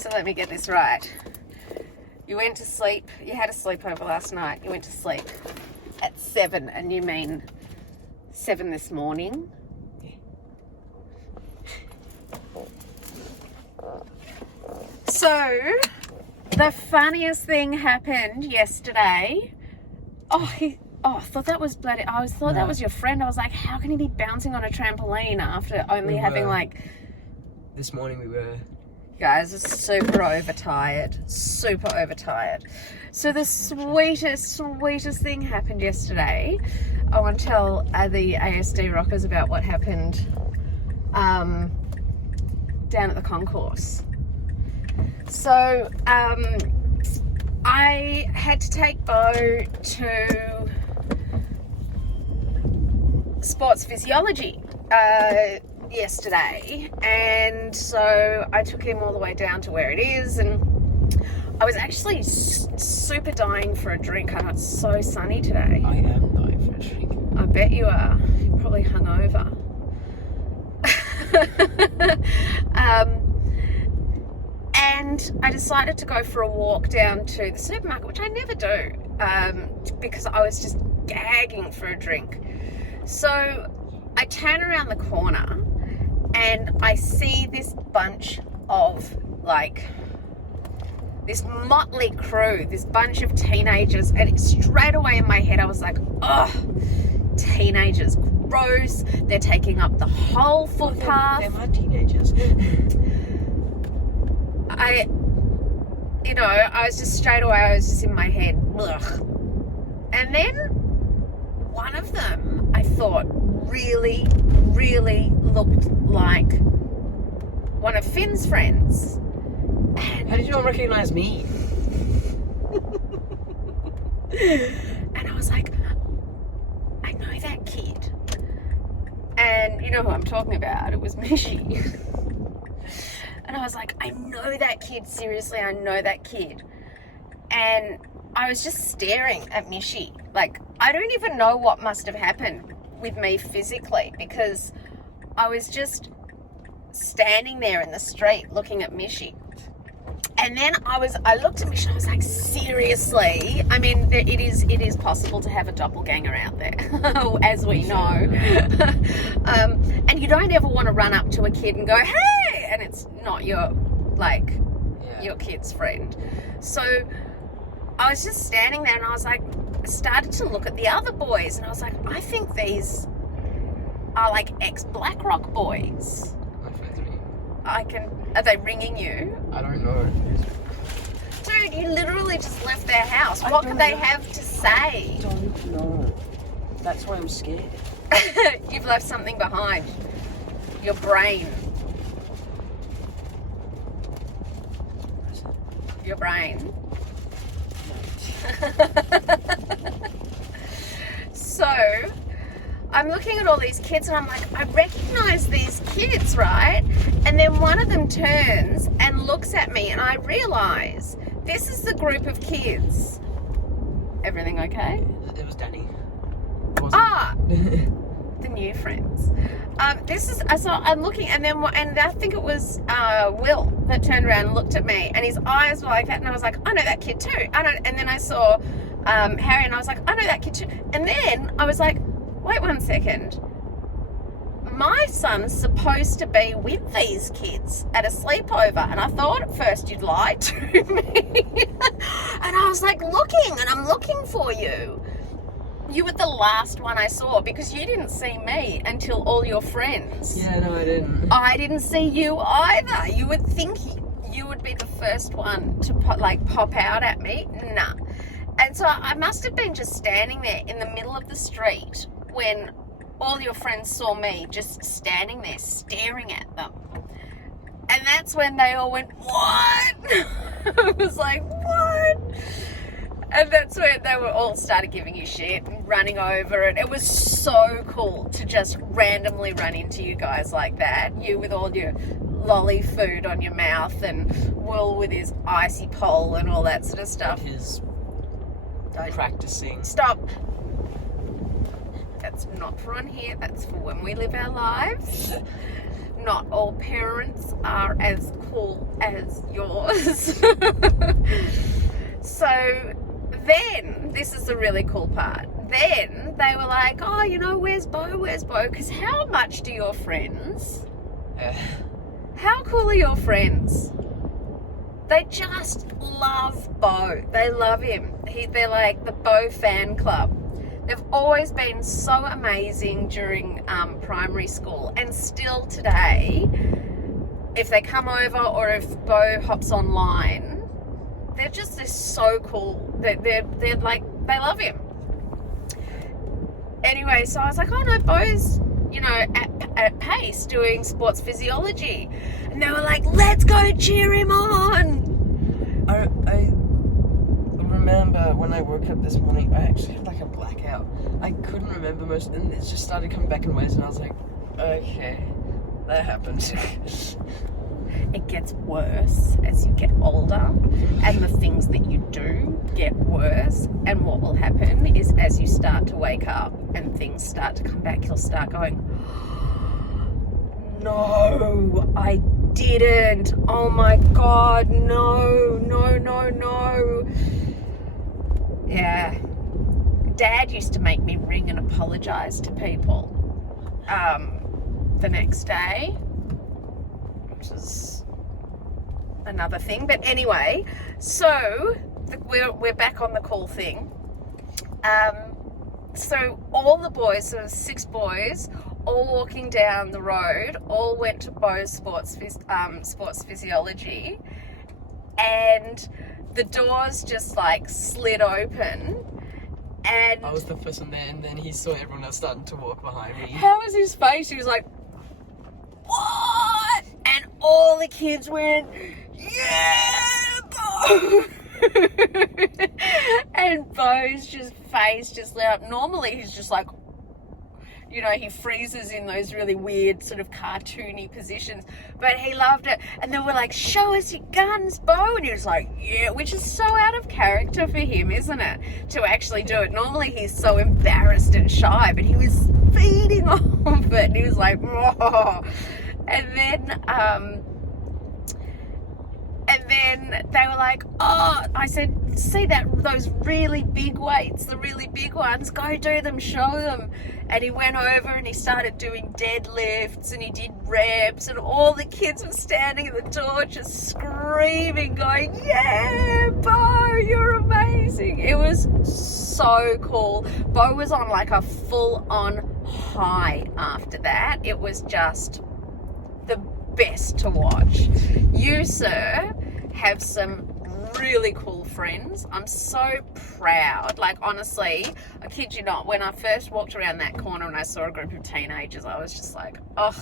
So let me get this right. You went to sleep, you had a sleepover last night, you went to sleep at 7, and you mean 7 this morning? So, the funniest thing happened yesterday. I thought that was bloody, I thought that was your friend. I was like, how can he be bouncing on a trampoline after only having like... This morning we were... Guys, it's super overtired. So the sweetest thing happened yesterday. I want to tell the ASD rockers about what happened down at the concourse. So I had to take Beau to sports physiology yesterday, and so I took him all the way down to where it is, and I was actually super dying for a drink. I know it's so sunny today. I am dying for a drink. I bet you are. You're probably hungover. And I decided to go for a walk down to the supermarket, which I never do, because I was just gagging for a drink. So I turn around the corner and I see this bunch of, like, this motley crew, this bunch of teenagers, and straight away in my head I was like, oh, teenagers, gross. They're taking up the whole footpath. They're my teenagers. I was just straight away, I was just in my head, ugh. And then one of them, I thought, really looked like one of Finn's friends. And how did you not recognise me? And I was like, I know that kid. And you know who I'm talking about. It was Mishy. And I was like, I know that kid. Seriously, I know that kid. And I was just staring at Mishy. Like, I don't even know what must have happened with me physically, because I was just standing there in the street looking at Mishy. And then I looked at Mishy and I was like, seriously? I mean, it is possible to have a doppelganger out there, as we know. And you don't ever want to run up to a kid and go, hey, and it's not your kid's friend. So I was just standing there and I was like, I started to look at the other boys and I was like, I think these are like ex-Black Rock boys. My friends are me. Are they ringing you? I don't know. Dude, you literally just left their house. What could they have to say? I don't know. That's why I'm scared. You've left something behind. Your brain. Your brain. So, I'm looking at all these kids and I'm like, I recognize these kids, right? And then one of them turns and looks at me and I realize this is the group of kids. Everything okay? It was Danny. The new friends. So I'm looking, and I think it was Will that turned around and looked at me, and his eyes were like that, and I was like, I know that kid too. And then I saw Harry, and I was like, I know that kid too. And then I was like, wait 1 second. My son's supposed to be with these kids at a sleepover, and I thought at first you'd lied to me. And I was like looking, and I'm looking for you. You were the last one I saw because you didn't see me until all your friends. Yeah, no, I didn't. I didn't see you either. You would think you would be the first one to pop out at me. Nah. And so I must have been just standing there in the middle of the street when all your friends saw me just standing there staring at them. And that's when they all went, what? I was like, what? And that's when they were all started giving you shit and running over it. It was so cool to just randomly run into you guys like that. You with all your lolly food on your mouth, and Will with his icy pole and all that sort of stuff. His practicing. Stop. That's not for on here. That's for when we live our lives. not all parents are as cool as yours. So then, this is the really cool part. Then they were like, oh, you know, where's Beau? Where's Beau? Because how much do your friends, how cool are your friends? They just love Beau. They love him. They're like the Beau fan club. They've always been so amazing during primary school, and still today, if they come over or if Beau hops online, they're so cool. They're like, they love him. Anyway, so I was like, oh no, Beau's, you know, at Pace doing sports physiology. And they were like, let's go cheer him on. I remember when I woke up this morning, I actually had like a blackout. I couldn't remember most, and it just started coming back in waves, and I was like, okay, that happened. It gets worse as you get older, and the things that you do get worse. And what will happen is, as you start to wake up and things start to come back, you'll start going, no, I didn't. Oh my God, no, no, no, no. Yeah. Dad used to make me ring and apologise to people the next day, which is another thing. But anyway, so we're back on the cool thing. So all the boys, so 6 boys, all walking down the road, all went to Beau's sports physiology, and the doors just like slid open. And I was the first one there, and then he saw everyone else starting to walk behind me. How was his face? He was like, what? And all the kids went, yeah, Beau. And Beau's face just lit up. Normally he's just like, you know, he freezes in those really weird sort of cartoony positions, but he loved it. And they were like, show us your guns, Beau. And he was like, yeah, which is so out of character for him, isn't it, to actually do it. Normally he's so embarrassed and shy, but he was feeding off it, and he was like, whoa. And then they were like, oh, I said, see those really big weights, the really big ones, go do them, show them. And he went over and he started doing deadlifts, and he did reps, and all the kids were standing at the door just screaming, going, yeah, Beau, you're amazing. It was so cool. Beau was on like a full-on high after that. It was just the best to watch. You, sir, have some really cool friends. I'm so proud. Like, honestly, I kid you not, when I first walked around that corner and I saw a group of teenagers, I was just like, ugh,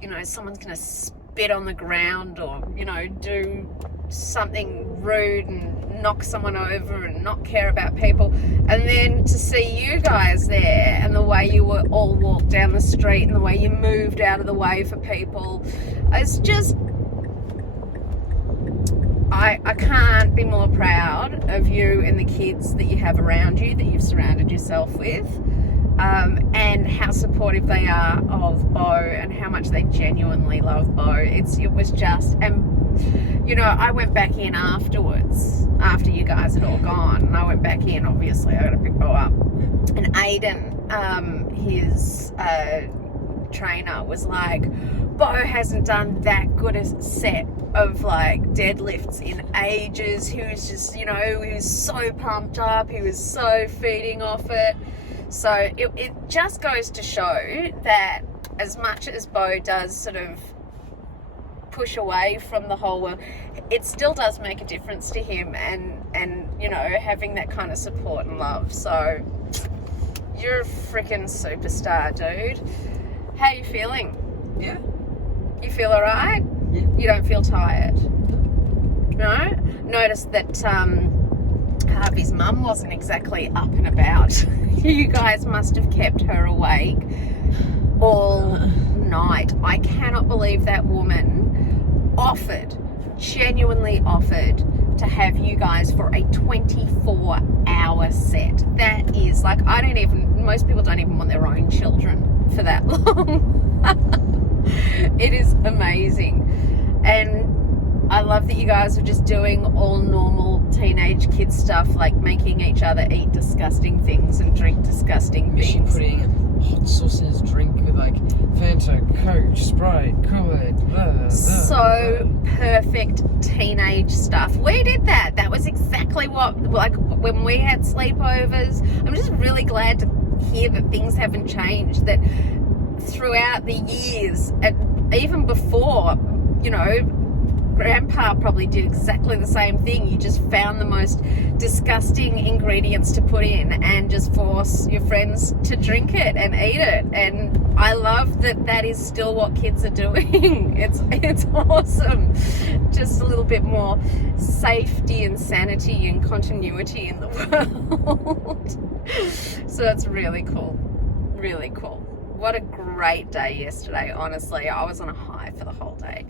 you know, someone's gonna spit on the ground, or, you know, do something rude and knock someone over and not care about people. And then to see you guys there, and the way you were all walked down the street, and the way you moved out of the way for people, it's just, I can't be more proud of you and the kids that you have around you, that you've surrounded yourself with, and how supportive they are of Beau, and how much they genuinely love Beau. It was just, and you know, I went back in afterwards, after you guys had all gone, and I went back in, obviously, I got to pick Beau up, and Aiden, his trainer, was like, Beau hasn't done that good a set of like deadlifts in ages. He was just, you know, he was so pumped up, he was so feeding off it. So it just goes to show that as much as Beau does sort of push away from the whole world, it still does make a difference to him, and you know, having that kind of support and love. So you're a freaking superstar, dude. How you feeling? Yeah. You feel all right? Yeah. You don't feel tired? No? Noticed that Harvey's mum wasn't exactly up and about. You guys must have kept her awake all night. I cannot believe that woman genuinely offered to have you guys for a 24-hour set. That is, like, most people don't even want their own children for that long. It is amazing. And I love that you guys are just doing all normal teenage kid stuff, like making each other eat disgusting things and drink disgusting Mission things. putting hot sauces, drink with like Fanta, Coke, Sprite, Kool-Aid, blah, blah, So blah. perfect teenage stuff. We did that. That was exactly what, like, when we had sleepovers. I'm just really glad to hear that things haven't changed, that throughout the years, even before, you know, Grandpa probably did exactly the same thing. You just found the most disgusting ingredients to put in and just force your friends to drink it and eat it. And I love that that is still what kids are doing. It's awesome. Just a little bit more safety and sanity and continuity in the world. So that's really cool. Really cool. What a great day yesterday, honestly. I was on a high for the whole day.